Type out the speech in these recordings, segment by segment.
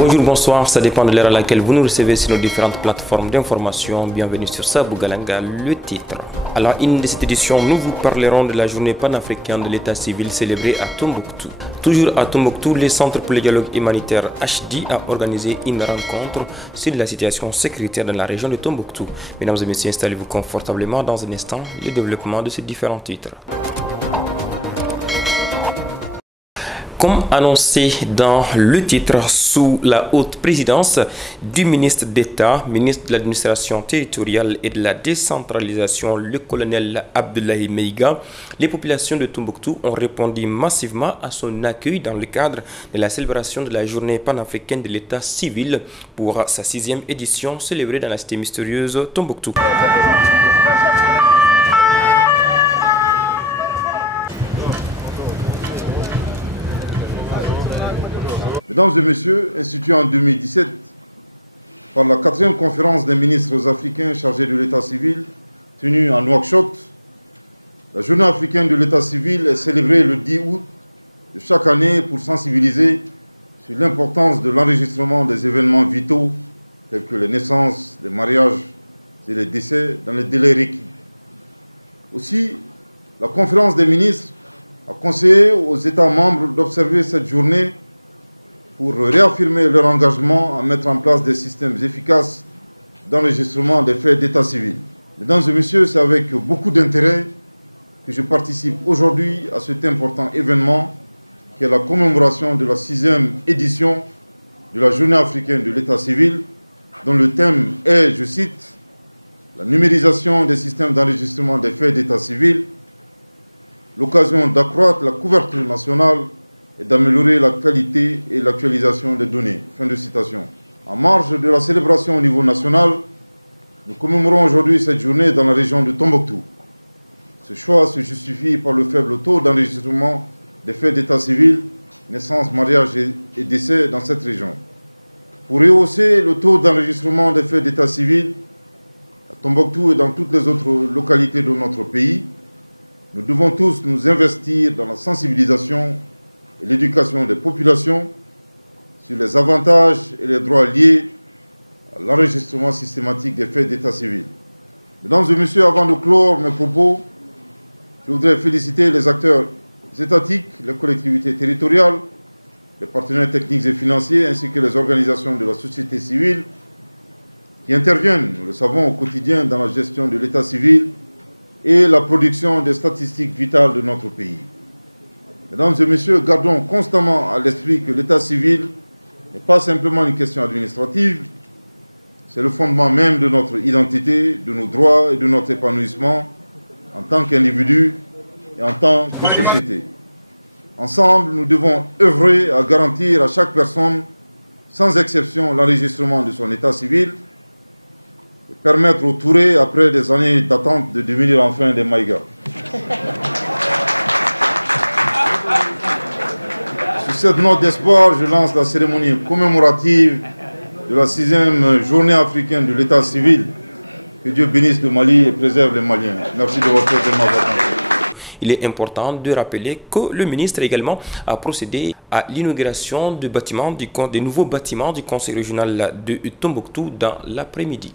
Bonjour, bonsoir, ça dépend de l'heure à laquelle vous nous recevez sur nos différentes plateformes d'information. Bienvenue sur Sabougalanga, le titre. À la une de cette édition, nous vous parlerons de la journée panafricaine de l'état civil célébrée à Tombouctou. Toujours à Tombouctou, le Centre pour le dialogue humanitaire HD a organisé une rencontre sur la situation sécuritaire dans la région de Tombouctou. Mesdames et messieurs, installez-vous confortablement dans un instant, le développement de ces différents titres. Comme annoncé dans le titre, sous la haute présidence du ministre d'État, ministre de l'administration territoriale et de la décentralisation, le colonel Abdoulaye Meiga, les populations de Tombouctou ont répondu massivement à son accueil dans le cadre de la célébration de la journée panafricaine de l'état civil pour sa 6e édition célébrée dans la cité mystérieuse Tombouctou. Mesdames et messieurs, instituée en 2017 par la 4e conférence des ministres africains chargés de l'état civil tenue à Nouakchott, la journée africaine de l'état civil est célébrée le 10 août de chaque année pour sensibiliser sur l'importance de l'enregistrement des événements vitaux tels que les naissances, les mariages et les décès dans les délais requis. Aussi, la conférence des ministres a conseillé aux États membres d'observer cette journée pour réaffirmer leur engagement à mettre en place des systèmes efficaces d'enregistrement des faits d'état civil. Mesdames et messieurs, c'est avec beaucoup d'intérêt que je participe aujourd'hui à cet important événement qui est la commémoration de la 6e édition de la Journée africaine de l'état civil, dont le thème est, je cite, la numérisation des systèmes d'enregistrement des faits d'état civil, l'occasion d'accroître la couverture nationale et d'améliorer la qualité et l'actualisation des données. Fin de citation. En marge de la célébration au niveau national, nous commémorons aujourd'hui cette journée dans la région de Tombouctou. Ce choix se justifie par le faible taux d'enregistrement des faits d'état civil, naissance, mariage et décès dans cette région. Pour rehausser le taux d'enregistrement des faits d'état civil à Tombouctou et dans toutes les autres localités de notre pays, nous devons tous nous investir dans la sensibilisation et l'éducation des populations sur les avantages et les droits liés à l'enregistrement systématique des faits d'état civil. Mesdames et messieurs, avant de clore mes propos, je voudrais féliciter les acteurs étatiques, les collectivités territoriales, les partenaires techniques et financiers, ainsi que les organisations de la société civile qui interviennent, nous le savons, au quotidien dans la gestion de l'état civil et la production des statistiques vitales de notre pays. Mesdames et messieurs, gardons constamment à l'esprit que l'état civil n'est pas simplement une question administrative, c'est le fondement même de notre identité, de nos droits et de notre épanouissement en tant qu'individu et en tant que société. Ensemble, nous devons œuvrer à garantir à chaque personne, sans exception, l'enregistrement de son état civil et permettre aux Tourés, après des années d'attente, de devenir enfin des Maïgas. Sur cette note d'espoir, je lance la cérémonie commémorative de la 6e journée africaine de l'état civil. Que Dieu bénisse le Mali et préserve les Maliens. Merci de votre attention. Il est important de rappeler que le ministre également a procédé à l'inauguration des nouveaux bâtiments du conseil régional de Tombouctou dans l'après-midi.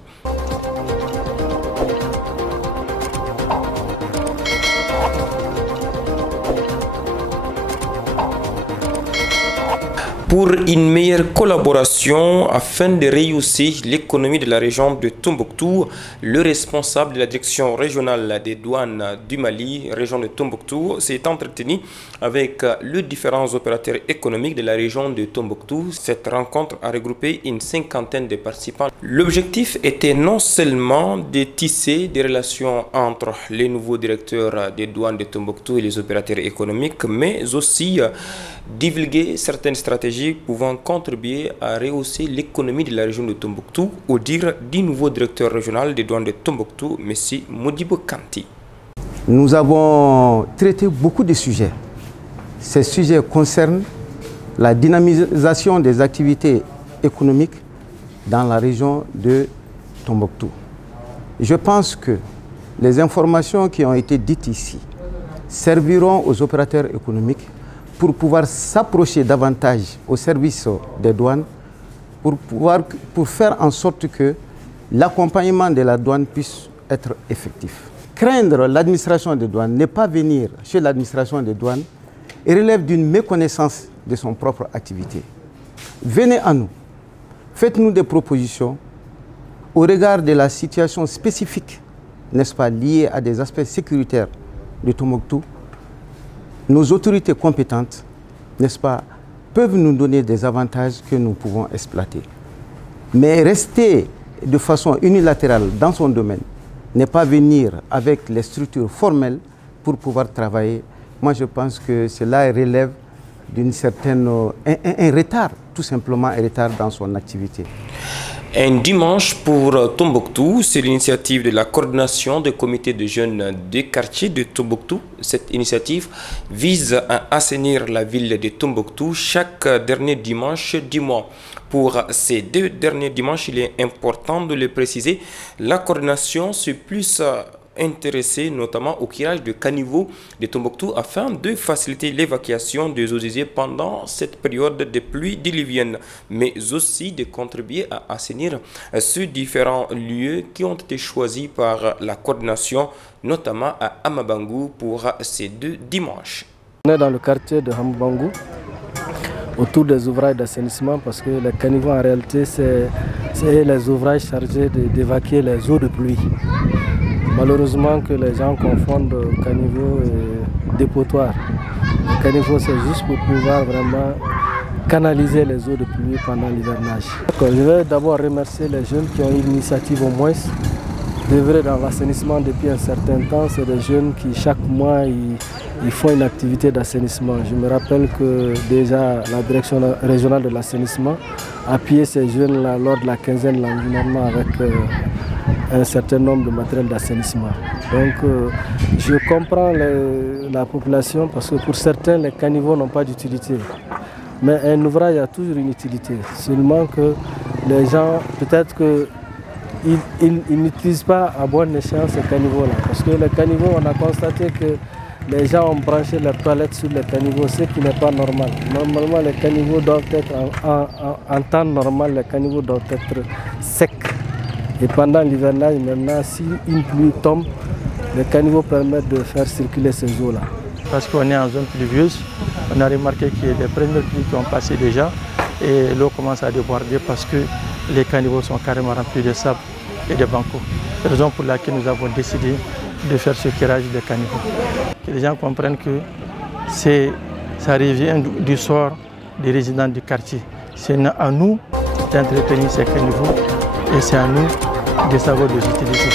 Pour une meilleure collaboration afin de rehausser l'économie de la région de Tombouctou, le responsable de la direction régionale des douanes du Mali, région de Tombouctou, s'est entretenu avec les différents opérateurs économiques de la région de Tombouctou. Cette rencontre a regroupé une 50aine de participants. L'objectif était non seulement de tisser des relations entre les nouveaux directeurs des douanes de Tombouctou et les opérateurs économiques, mais aussi divulguer certaines stratégies pouvant contribuer à rehausser l'économie de la région de Tombouctou, au dire du nouveau directeur régional des douanes de Tombouctou, M. Modibo Kanti. Nous avons traité beaucoup de sujets. Ces sujets concernent la dynamisation des activités économiques dans la région de Tombouctou. Je pense que les informations qui ont été dites ici serviront aux opérateurs économiques pour pouvoir s'approcher davantage au service des douanes pour faire en sorte que l'accompagnement de la douane puisse être effectif. Craindre l'administration des douanes, ne pas venir chez l'administration des douanes, relève d'une méconnaissance de son propre activité. Venez à nous, faites-nous des propositions au regard de la situation spécifique, n'est-ce pas, liée à des aspects sécuritaires de Tombouctou. Nos autorités compétentes, n'est-ce pas, peuvent nous donner des avantages que nous pouvons exploiter. Mais rester de façon unilatérale dans son domaine, n'est pas venir avec les structures formelles pour pouvoir travailler. Moi, je pense que cela relève d'une certaine... un retard, tout simplement un retard dans son activité. Un dimanche pour Tombouctou, c'est l'initiative de la coordination des comités de jeunes des quartiers de Tombouctou. Cette initiative vise à assainir la ville de Tombouctou chaque dernier dimanche du mois. Pour ces 2 derniers dimanches, il est important de le préciser, la coordination s'est plus intéressée notamment au curage de caniveaux de Tombouctou afin de faciliter l'évacuation des eaux usées pendant cette période de pluie diluvienne, mais aussi de contribuer à assainir ces différents lieux qui ont été choisis par la coordination, notamment à Amabangu pour ces 2 dimanches. On est dans le quartier de Amabangu, autour des ouvrages d'assainissement, parce que les caniveaux en réalité c'est les ouvrages chargés d'évacuer les eaux de pluie. Malheureusement que les gens confondent caniveau et dépotoir. Le caniveau c'est juste pour pouvoir vraiment canaliser les eaux de pluie pendant l'hivernage. Je vais d'abord remercier les jeunes qui ont eu l'initiative au moins d'œuvrer dans l'assainissement depuis un certain temps. C'est des jeunes qui chaque mois ils font une activité d'assainissement. Je me rappelle que déjà la direction régionale de l'assainissement a appuyé ces jeunes-là lors de la quinzaine de l'environnement avec un certain nombre de matériel d'assainissement. Donc je comprends la population parce que pour certains les caniveaux n'ont pas d'utilité. Mais un ouvrage a toujours une utilité. Seulement que les gens peut-être qu'ils n'utilisent pas à bonne échéance ces caniveaux-là. Parce que les caniveaux, on a constaté que les gens ont branché leurs toilettes sur les caniveaux, ce qui n'est pas normal. Normalement, les caniveaux doivent être en temps normal, les caniveaux doivent être secs. Et pendant l'hivernage, maintenant, si une pluie tombe, les caniveaux permettent de faire circuler ces eaux-là. Parce qu'on est en zone pluvieuse, on a remarqué que les premières pluies qui ont passé déjà et l'eau commence à déborder parce que les caniveaux sont carrément remplis de sable et de bancos. C'est la raison pour laquelle nous avons décidé de faire ce curage des caniveaux. Que les gens comprennent que ça revient du sort des résidents du quartier. C'est à nous d'entretenir ces caniveaux et c'est à nous de savoir les utiliser.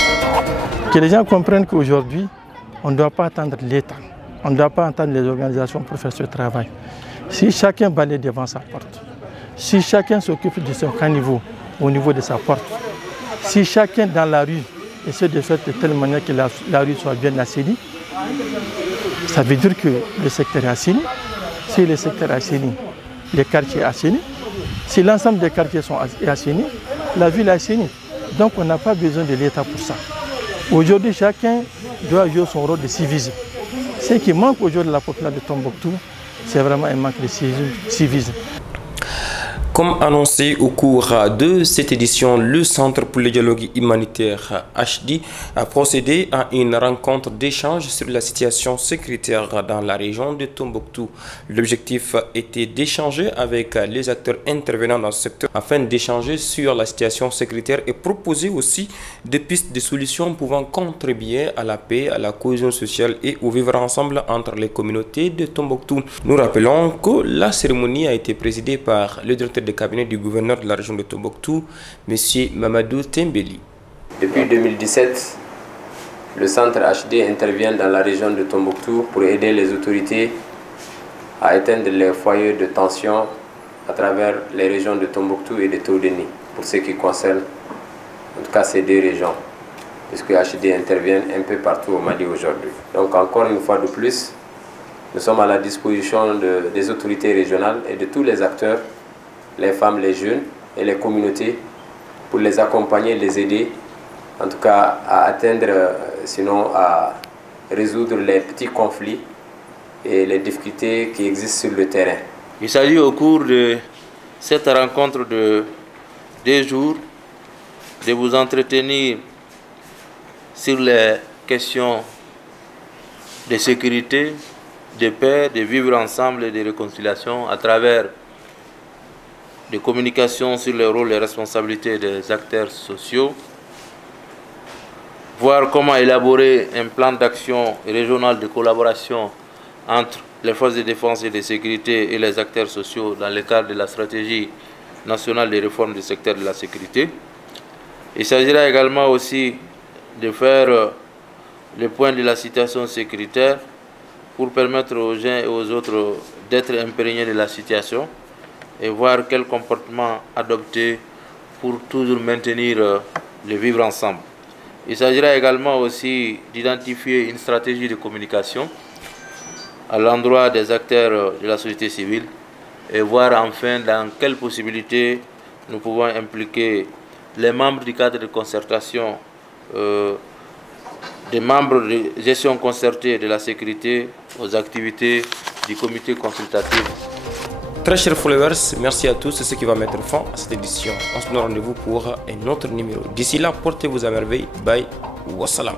Que les gens comprennent qu'aujourd'hui, on ne doit pas attendre l'État, on ne doit pas attendre les organisations pour faire ce travail. Si chacun balaye devant sa porte, si chacun s'occupe de son caniveau au niveau de sa porte, si chacun dans la rue essaie de faire de telle manière que la rue soit bien assainie, ça veut dire que le secteur est assaini. Si le secteur est assaini, les quartiers sont assainis. Si l'ensemble des quartiers sont assainis, la ville est assainie. Donc on n'a pas besoin de l'État pour ça. Aujourd'hui, chacun doit jouer son rôle de civisme. Ce qui manque aujourd'hui de la population de Tombouctou, c'est vraiment un manque de civisme. Comme annoncé au cours de cette édition, le Centre pour le dialogue humanitaire HD a procédé à une rencontre d'échange sur la situation sécuritaire dans la région de Tombouctou. L'objectif était d'échanger avec les acteurs intervenant dans ce secteur afin d'échanger sur la situation sécuritaire et proposer aussi des pistes de solutions pouvant contribuer à la paix, à la cohésion sociale et au vivre ensemble entre les communautés de Tombouctou. Nous rappelons que la cérémonie a été présidée par le directeur de cabinet du gouverneur de la région de Tombouctou, M. Mamadou Tembeli. Depuis 2017, le centre HD intervient dans la région de Tombouctou pour aider les autorités à éteindre les foyers de tension à travers les régions de Tombouctou et de Todeni, pour ce qui concerne en tout cas ces 2 régions, puisque HD intervient un peu partout au Mali aujourd'hui. Donc encore une fois de plus, nous sommes à la disposition des autorités régionales et de tous les acteurs, les femmes, les jeunes et les communautés, pour les accompagner, les aider, en tout cas à atteindre, sinon à résoudre les petits conflits et les difficultés qui existent sur le terrain. Il s'agit au cours de cette rencontre de 2 jours de vous entretenir sur les questions de sécurité, de paix, de vivre ensemble et de réconciliation à travers des communications sur le rôle et responsabilités des acteurs sociaux, voir comment élaborer un plan d'action régional de collaboration entre les forces de défense et de sécurité et les acteurs sociaux dans le cadre de la stratégie nationale de réforme du secteur de la sécurité. Il s'agira également aussi de faire le point de la situation sécuritaire pour permettre aux uns et aux autres d'être imprégnés de la situation et voir quel comportement adopter pour toujours maintenir le vivre ensemble. Il s'agira également aussi d'identifier une stratégie de communication à l'endroit des acteurs de la société civile et voir enfin dans quelles possibilités nous pouvons impliquer les membres du cadre de concertation, des membres de gestion concertée de la sécurité aux activités du comité consultatif. Très chers followers, merci à tous, c'est ce qui va mettre fin à cette édition. On se donne rendez-vous pour un autre numéro. D'ici là, portez-vous à merveille. Bye. Wassalam.